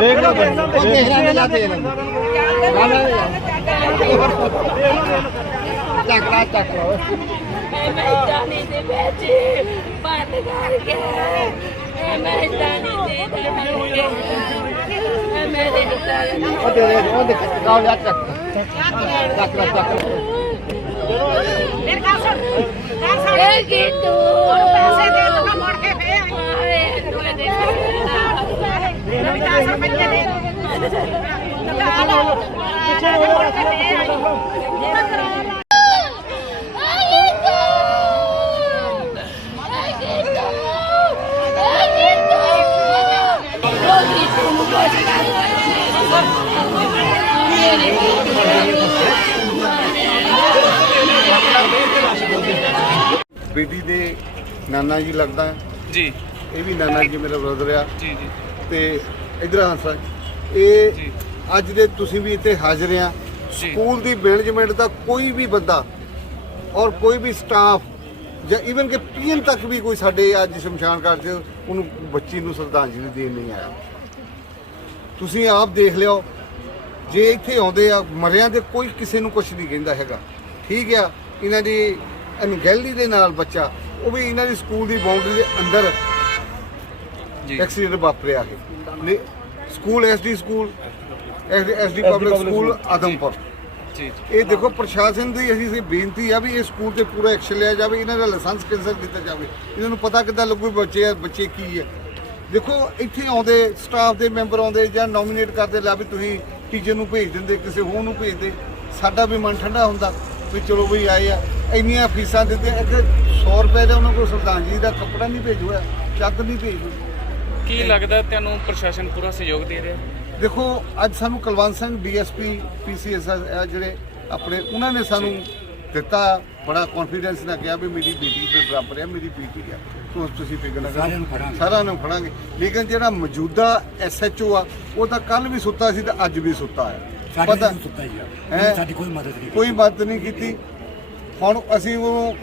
ਦੇਖ ਲਓ ਉਹ ਦੇਖ ਰਹੇ ਨੇ ਲਾ ਦੇ। ਚੱਕ ਲਾ ਚੱਕ ਲਾ। ਮੈਂ ਜਾਣੀ ਦੇ ਵਿੱਚ। ਬੰਦ ਕਰਕੇ। ਮੈਂ ਜਾਣੀ ਦੇ ਵਿੱਚ ਮੇਰੇ ਉਹ ਦੇ ਦੇ ਉਹ ਦੇ ਕਾਲ ਜਾ ਚੱਕ ਚੱਕ ਲਾ ਚੱਕ ਲਾ ਮੇਰੇ ਘਰ ਸੁਣ ਘਰ ਸੁਣ ਇਹ ਗੀਤੂ ਪੈਸੇ ਦੇ ਦੂੰਗਾ ਮੋੜ ਕੇ ਫੇਰ ਮੈਨੂੰ 10 ਰੁਪਏ ਦੇ ਦੇ ਦੁਕਾਨ ਪਿੱਛੇ ਮੋੜ ਕੇ ਫੇਰ ਜਿਹੜਾ ਬੇਟੀ ਦੇ ਨਾਨਾ ਜੀ ਲੱਗਦਾ। ਜੀ ਇਹ ਵੀ ਨਾਨਾ ਜੀ ਮੇਰਾ ਬ੍ਰਦਰ ਆ ਜੀ ਜੀ ਤੇ ਇਧਰ ਹੰਸਾ ਇਹ। ਅੱਜ ਦੇ ਤੁਸੀਂ ਵੀ ਇੱਥੇ ਹਾਜ਼ਰ ਆ। ਸਕੂਲ ਦੀ ਮੈਨੇਜਮੈਂਟ ਦਾ ਕੋਈ ਵੀ ਬੰਦਾ ਔਰ ਕੋਈ ਵੀ ਸਟਾਫ ਜਾਂ ਇਵਨ ਕਿ ਪੀਐਨ ਤੱਕ ਵੀ ਕੋਈ ਸਾਡੇ ਅੱਜ ਸ਼ਮਸ਼ਾਨ ਘਾਟ 'ਚ ਉਹਨੂੰ ਬੱਚੀ ਨੂੰ ਸ਼ਰਧਾਂਜਲੀ ਦੇਣ ਨਹੀਂ ਆਇਆ ਤੁਸੀਂ ਆਪ ਦੇਖ ਲਿਓ। ਜੇ ਇੱਥੇ ਆਉਂਦੇ ਆ ਮਰਿਆਂ ਦੇ ਕੋਈ ਕਿਸੇ ਨੂੰ ਕੁਝ ਨਹੀਂ ਕਹਿੰਦਾ ਹੈਗਾ। ਠੀਕ ਆ ਇਹਨਾਂ ਦੀ ਅਣਗਹਿਲੀ ਦੇ ਨਾਲ ਬੱਚਾ ਉਹ ਵੀ ਇਹਨਾਂ ਦੀ ਸਕੂਲ ਦੀ ਬਾਉਂਡਰੀ ਦੇ ਅੰਦਰ ਜੀ। ਐਕਸੀਡੈਂਟ ਵਾਪਰਿਆ ਹੈ। School SD school SD public school Adampur. ਜੀ ਇਹ ਦੇਖੋ ਪ੍ਰਸ਼ਾਸਨ ਦੀ ਅਸੀਂ ਸੀ ਬੇਨਤੀ ਆ ਵੀ ਇਹ ਸਕੂਲ ਤੇ ਪੂਰਾ ਐਕਸ਼ਨ ਲਿਆ ਜਾਵੇ ਇਹਨਾਂ ਦਾ ਲਾਇਸੈਂਸ ਕੈਂਸਲ ਕੀਤਾ ਜਾਵੇ। ਇਹਨਾਂ ਨੂੰ ਪਤਾ ਕਿੱਦਾਂ ਲੱਗੂ ਬੱਚੇ ਆ ਬੱਚੇ ਕੀ ਹੈ ਦੇਖੋ ਇੱਥੇ ਆਉਂਦੇ ਸਟਾਫ ਦੇ ਮੈਂਬਰ ਆਉਂਦੇ ਜਾਂ ਨੋਮੀਨੇਟ ਕਰਦੇ ਲਾ ਵੀ ਤੁਸੀਂ ਟੀਚਰ ਨੂੰ ਭੇਜ ਦਿੰਦੇ ਕਿਸੇ ਹੋਰ ਨੂੰ ਭੇਜਦੇ ਸਾਡਾ ਵੀ ਮਨ ਠੰਡਾ ਹੁੰਦਾ ਵੀ ਚਲੋ ਵੀ ਆਏ ਆ। ਇੰਨੀਆਂ ਫੀਸਾਂ ਦਿੱਤੇ ਇੱਕ 100 ਰੁਪਏ ਦਾ ਉਹਨਾਂ ਕੋਲ ਸ਼ਰਧਾਂਜਲੀ ਦਾ ਕੱਪੜਾ ਨਹੀਂ ਭੇਜ ਹੋਇਆ ਚੱਕ ਨਹੀਂ ਭੇਜ। ਕੀ ਲੱਗਦਾ ਤੁਹਾਨੂੰ ਪ੍ਰਸ਼ਾਸਨ ਪੂਰਾ ਸਹਿਯੋਗ ਦੇ ਰਿਹਾ? ਦੇਖੋ ਅੱਜ ਸਾਨੂੰ ਕੁਲਵੰਤ ਸਿੰਘ ਡੀਐਸਪੀ ਪੀਸੀਐਸ ਜਿਹੜੇ ਆਪਣੇ ਉਹਨਾਂ ਨੇ ਸਾਨੂੰ ਦਿੱਤਾ ਬੜਾ ਕੌਨਫੀਡੈਂਸ ਨਾਲ ਕਿਹਾ ਵੀ ਮੇਰੀ ਬੇਟੀ ਦੇ ਬਰਾਬਰ ਹੈ ਮੇਰੀ ਬੇਟੀ ਹੈ ਤੂੰ ਤੁਸੀਂ ਫਿਕਰ ਨਾ ਕਰੋ। ਸਾਰਿਆਂ ਨੂੰ ਫੜਾਂਗੇ। ਲੇਕਿਨ ਜਿਹੜਾ ਮੌਜੂਦਾ ਐਸਐਚਓ ਆ ਉਹ ਤਾਂ ਕੱਲ ਵੀ ਸੁੱਤਾ ਸੀ ਤੇ ਅੱਜ ਵੀ ਸੁੱਤਾ ਹੈ ਪਤਾ ਹੈਂ? ਸਾਡੀ ਕੋਈ ਮਦਦ ਨਹੀਂ ਕੋਈ ਮਦਦ ਨਹੀਂ ਕੀਤੀ। ਹੁਣ ਅਸੀਂ ਉਹ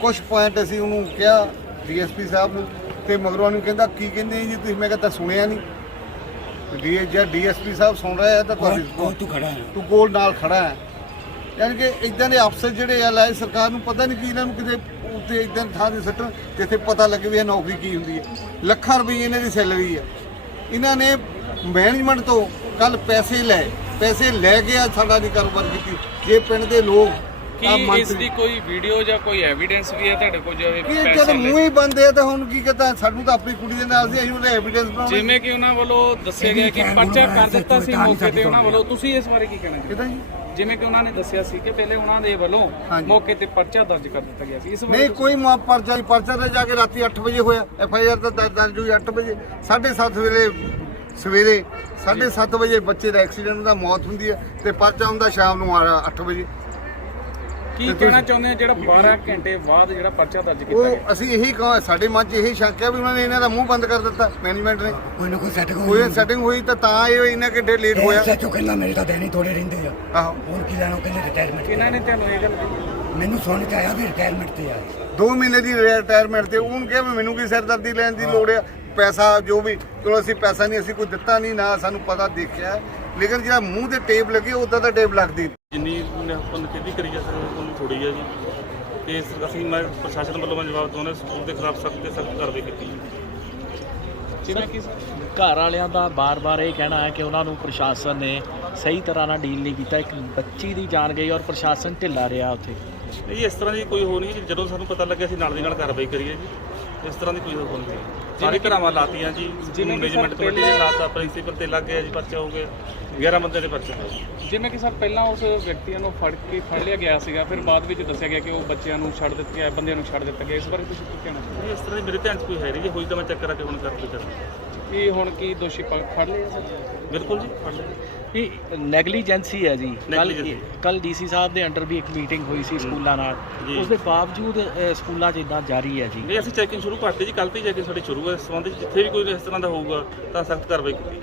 ਕੁਝ ਪੁਆਇੰਟ ਅਸੀਂ ਉਹਨੂੰ ਕਿਹਾ ਡੀਐਸਪੀ ਸਾਹਿਬ ਨੂੰ ਤੇ ਮਗਰੋਂ ਉਹਨੂੰ ਕਹਿੰਦਾ ਕੀ ਕਹਿੰਦੇ ਜੀ ਤੁਸੀਂ? ਮੈਂ ਕਿਹਾ ਤਾਂ ਸੁਣਿਆ ਨਹੀਂ। ਡੀ ਜੇ ਡੀਐਸਪੀ ਸਾਹਿਬ ਸੁਣ ਰਹੇ ਆ ਤਾਂ ਤੁਹਾਡੀ ਤੂੰ ਖੜਾ ਹੈ। ਤੂੰ ਕੋਲ ਨਾਲ ਖੜਾ ਹੈ। ਯਾਨੀ ਕਿ ਇਦਾਂ ਦੇ ਅਫਸਰ ਜਿਹੜੇ ਆ ਲਾਏ ਸਰਕਾਰ ਨੂੰ ਪਤਾ ਨਹੀਂ ਕਿ ਇਹਨਾਂ ਨੂੰ ਕਿਤੇ ਉੱਤੇ ਇਦਾਂ ਥਾਂ ਦੇ ਸੱਟਣ, ਜਿੱਥੇ ਪਤਾ ਲੱਗੇ ਵੀ ਇਹ ਨੌਕਰੀ ਕੀ ਹੁੰਦੀ ਹੈ। ਲੱਖਾਂ ਰੁਪਏ ਇਹਨਾਂ ਦੀ ਸੈਲਰੀ ਹੈ। ਇਹਨਾਂ ਨੇ ਮੈਨੇਜਮੈਂਟ ਤੋਂ ਕੱਲ ਪੈਸੇ ਲੈ ਪੈਸੇ ਲੈ ਕੇ ਆ ਸਾਡਾ ਨਹੀਂ ਕਾਰੋਬਾਰ ਕੀਤੀ। ਜੇ ਪਿੰਡ ਦੇ ਲੋਕ ਕੀ ਇਸ ਦੀ ਕੋਈ ਵੀਡੀਓ ਜਾਂ ਕੋਈ ਐਵੀਡੈਂਸ ਵੀ ਹੈ ਤੁਹਾਡੇ ਕੋਲ ਜੋ ਇਹ ਜਦ ਪੈਸੇ ਮੂੰਹ ਲੈ ਹੀ ਬੰਦ ਹੈ ਤਾਂ ਹੁਣ ਕੀ ਕਹਤਾ ਸਾਨੂੰ ਤਾਂ ਆਪਣੀ ਕੁੜੀ ਦੇ ਨਾਲ ਸੀ ਅਸੀਂ ਉਹਦਾ ਐਵੀਡੈਂਸ ਬਣਾਉਣਾ। ਜਿਵੇਂ ਕਿ ਉਹਨਾਂ ਵੱਲੋਂ ਦੱਸਿਆ ਗਿਆ ਕਿ ਪਰਚਾ ਕਰ ਦਿੱਤਾ ਸੀ ਮੌਕੇ ਤੇ ਉਹਨਾਂ ਵੱਲੋਂ। ਤੁਸੀਂ ਇਸ ਬਾਰੇ ਕੀ ਕਹਿਣਾ ਚਾਹੁੰਦੇ ਕਿਦਾਂ ਜੀ? ਹੋ? ਜਿਵੇਂ ਕਿ ਉਹਨਾਂ ਨੇ ਦੱਸਿਆ ਸੀ ਕਿ ਪਹਿਲੇ ਉਹਨਾਂ ਦੇ ਵੱਲੋਂ ਹਾਂਜੀ। ਮੌਕੇ ਤੇ ਪਰਚਾ ਦਰਜ ਕਰ ਦਿੱਤਾ ਗਿਆ ਸੀ। ਇਸ ਬਾਰੇ ਨਹੀਂ ਕੋਈ ਮਾਫ ਪਰਚਾ ਨਹੀਂ ਪਰਚਾ ਤਾਂ ਜਾ ਕੇ ਰਾਤੀ 8 ਵਜੇ ਹੋਇਆ। ਐਫ ਆਈ ਆਰ ਤਾਂ ਦਰਜ- ਦਰਜ ਹੋਈ 8 ਵਜੇ। 7:30 ਵੇਲੇ ਸਵੇਰੇ 7:30 ਵਜੇ ਬੱਚੇ ਦਾ ਐਕਸੀਡੈਂਟ ਦਾ ਮੌਤ ਹੁੰਦੀ ਹੈ ਤੇ ਪਰਚਾ ਹੁੰਦਾ ਸ਼ਾਮ ਨੂੰ 8 ਵਜੇ। ਕੀ ਕਹਿਣਾ ਚਾਹੁੰਦੇ ਆ ਜਿਹੜਾ 12 ਘੰਟੇ ਬਾਅਦ ਜਿਹੜਾ ਪਰਚਾ ਦਰਜ ਕੀਤਾ ਗਿਆ? ਉਹ ਅਸੀਂ ਇਹੀ ਕਹਾਂ ਸਾਡੇ ਮਨ 'ਚ ਇਹੀ ਸ਼ੱਕ ਹੈ ਵੀ ਉਹਨਾਂ ਨੇ ਇਹਨਾਂ ਦਾ ਮੂੰਹ ਬੰਦ ਕਰ ਦਿੱਤਾ ਮੈਨੇਜਮੈਂਟ ਨੇ। ਕੋਈ ਨਾ ਕੋਈ ਸੈਟ ਕੋਈ ਸੈਟਿੰਗ ਹੋਈ ਤਾਂ ਤਾਂ ਇਹ ਇਹਨਾਂ ਘੰਟੇ ਲੇਟ ਹੋਇਆ। ਸੱਚੋ ਕਹਿੰਦਾ ਮੇਰੇ ਤਾਂ ਦੇਣੀ ਥੋੜੇ ਰਹਿੰਦੇ ਆ। ਆਹੋ। ਹੋਰ ਕੀ ਲੈਣਾ ਕਹਿੰਦੇ ਰਿਟਾਇਰਮੈਂਟ ਇਹਨਾਂ ਨੇ ਤੁਹਾਨੂੰ ਇਹ ਗੱਲ ਕਹੀ? ਮੈਨੂੰ ਸੁਣ ਕੇ ਆਇਆ ਵੀ ਰਿਟਾਇਰਮੈਂਟ ਤੇ ਆ। 2 ਮਹੀਨੇ ਦੀ ਰਿਟਾਇਰਮੈਂਟ ਤੇ ਉਹਨੂੰ ਕਿਹਾ ਵੀ ਮੈਨੂੰ ਕੀ ਸਿਰਦਰਦੀ ਲੈਣ ਦੀ ਲੋੜ ਆ? ਪੈਸਾ ਜੋ ਵੀ ਚਲੋ ਅਸੀਂ ਪੈਸਾ ਨਹੀਂ ਅਸੀਂ ਕੋਈ ਦਿੱਤਾ ਨਹੀਂ ਨਾ ਸਾਨੂੰ ਪਤਾ ਦੇਖਿਆ। ਲੇਕਿਨ ਜਿਹੜਾ ਮੂੰਹ ਤੇ ਟੇਪ ਲੱਗੀ ਉਦਾਂ ਦਾ ਟੇਪ ਲੱਗਦੀ ਜਿੰਨੀ ਆਪਾਂ ਨਿਖੇਧੀ ਕਰੀ ਜਾ ਸਕਦੇ ਉਹਨੂੰ ਥੋੜੀ ਹੈ ਜੀ ਤੇ ਅਸੀਂ ਮੈਂ ਪ੍ਰਸ਼ਾਸਨ ਵੱਲੋਂ ਮੈਂ ਜਵਾਬ ਦਵਾਉਂਦਾ ਸਕੂਲ ਦੇ ਖਿਲਾਫ ਸਖਤ ਤੇ ਸਖਤ ਕਾਰਵਾਈ ਕੀਤੀ ਜਿਵੇਂ। ਕਿ ਘਰ ਵਾਲਿਆਂ ਦਾ ਬਾਰ-ਬਾਰ ਇਹ ਕਹਿਣਾ ਹੈ ਕਿ ਉਹਨਾਂ ਨੂੰ ਪ੍ਰਸ਼ਾਸਨ ਨੇ ਸਹੀ ਤਰ੍ਹਾਂ ਨਾਲ ਡੀਲ ਨਹੀਂ ਕੀਤਾ ਇੱਕ ਬੱਚੀ ਦੀ ਜਾਨ ਗਈ ਔਰ ਪ੍ਰਸ਼ਾਸਨ ਢਿੱਲਾ ਰਿਹਾ ਉੱਥੇ। ਨਹੀਂ ਇਸ ਤਰ੍ਹਾਂ ਦੀ ਕੋਈ ਹੋ ਨਹੀਂ ਜਦੋਂ ਸਾਨੂੰ ਪਤਾ ਲੱਗਿਆ ਅਸੀਂ ਨਾਲ ਦੀ ਨਾਲ ਕਾਰਵਾਈ ਕਰੀਏ ਜੀ। ਇਸ ਤਰ੍ਹਾਂ ਦੀ ਕੋਈ ਹੋ ਨਹੀਂ ਸਾਰੀ ਧਰਾਵਾਂ ਲਾਤੀਆਂ ਜੀ ਜਿਵੇਂ ਕਿ ਮੈਨੇਜਮੈਂਟ ਸਰ ਕਮੇਟੀ ਨੇ ਪਹਿਲਾਂ- ਲਾਤਾ ਪ੍ਰਿੰਸੀਪਲ ਤੇ ਲੱਗ ਗਿਆ ਜੀ ਪਰਚਾ ਹੋ ਗਿਆ 11 ਬੰਦੇ ਦੇ ਪਰਚੇ ਜਿਵੇਂ ਕਿ ਸਰ ਪਹਿਲਾਂ ਉਸ ਵਿਅਕਤੀਆਂ ਨੂੰ ਫੜ ਕੇ ਫੜ ਲਿਆ ਗਿਆ ਸੀਗਾ ਫਿਰ ਬਾਅਦ ਵਿੱਚ ਦੱਸਿਆ ਗਿਆ ਕਿ ਉਹ ਬੱਚਿਆਂ ਨੂੰ ਛੱਡ ਦਿੱਤਾ ਗਿਆ ਬੰਦਿਆਂ ਨੂੰ ਛੱਡ ਦਿੱਤਾ ਗਿਆ ਇਸ ਬਾਰੇ ਤੁਸੀਂ ਕੀ ਕਹਿਣਾ ਚਾਹੁੰਦੇ ਨਹੀਂ ਇਸ ਤਰ੍ਹਾਂ ਦੀ ਮੇਰੇ ਧਿਆਨ 'ਚ ਕੋਈ ਹੈ ਨਹੀਂ ਜੀ ਹੋਈ ਤਾਂ ਮੈਂ ਚੈੱਕ ਕਰਾ ਕੇ ਹੁਣ ਕਰ ਕਰਾਂ ਹੋ? ਕੀ ਹੁਣ ਕੀ ਦੋਸ਼ੀ ਫੜ ਲਿਆ ਸਰ? ਬਿਲਕੁਲ ਜੀ ਫੜ ਲਿਆ ਇਹ ਨੈਗਲੀਜੈਂਸੀ ਹੈ ਜੀ। ਕੱਲ। ਕੱਲ ਡੀਸੀ ਸਾਹਿਬ ਦੇ ਅੰਡਰ ਵੀ ਇੱਕ ਮੀਟਿੰਗ ਹੋਈ ਸੀ ਸਕੂਲਾਂ ਨਾਲ। ਜੀ। ਉਸ ਦੇ ਬਾਵਜੂਦ ਸਕੂਲਾਂ 'ਚ ਇਦਾਂ ਜਾਰੀ ਹੈ ਜੀ। ਨਹੀਂ ਅਸੀਂ ਚੈਕਿੰਗ ਸ਼ੁਰੂ ਕਰਤੀ ਜੀ ਕੱਲ੍ਹ ਤੋਂ ਹੀ ਚੈਕਿੰਗ ਸਾਡੀ ਸ਼ੁਰੂ ਹੈ ਇਸ ਜਿੱਥੇ ਵੀ ਕੋਈ ਇਸ ਤਰ੍ਹਾਂ ਦਾ ਹੋਊਗਾ ਤਾਂ ਸਖਤ ਕਾਰਵਾਈ ਕੀਤੀ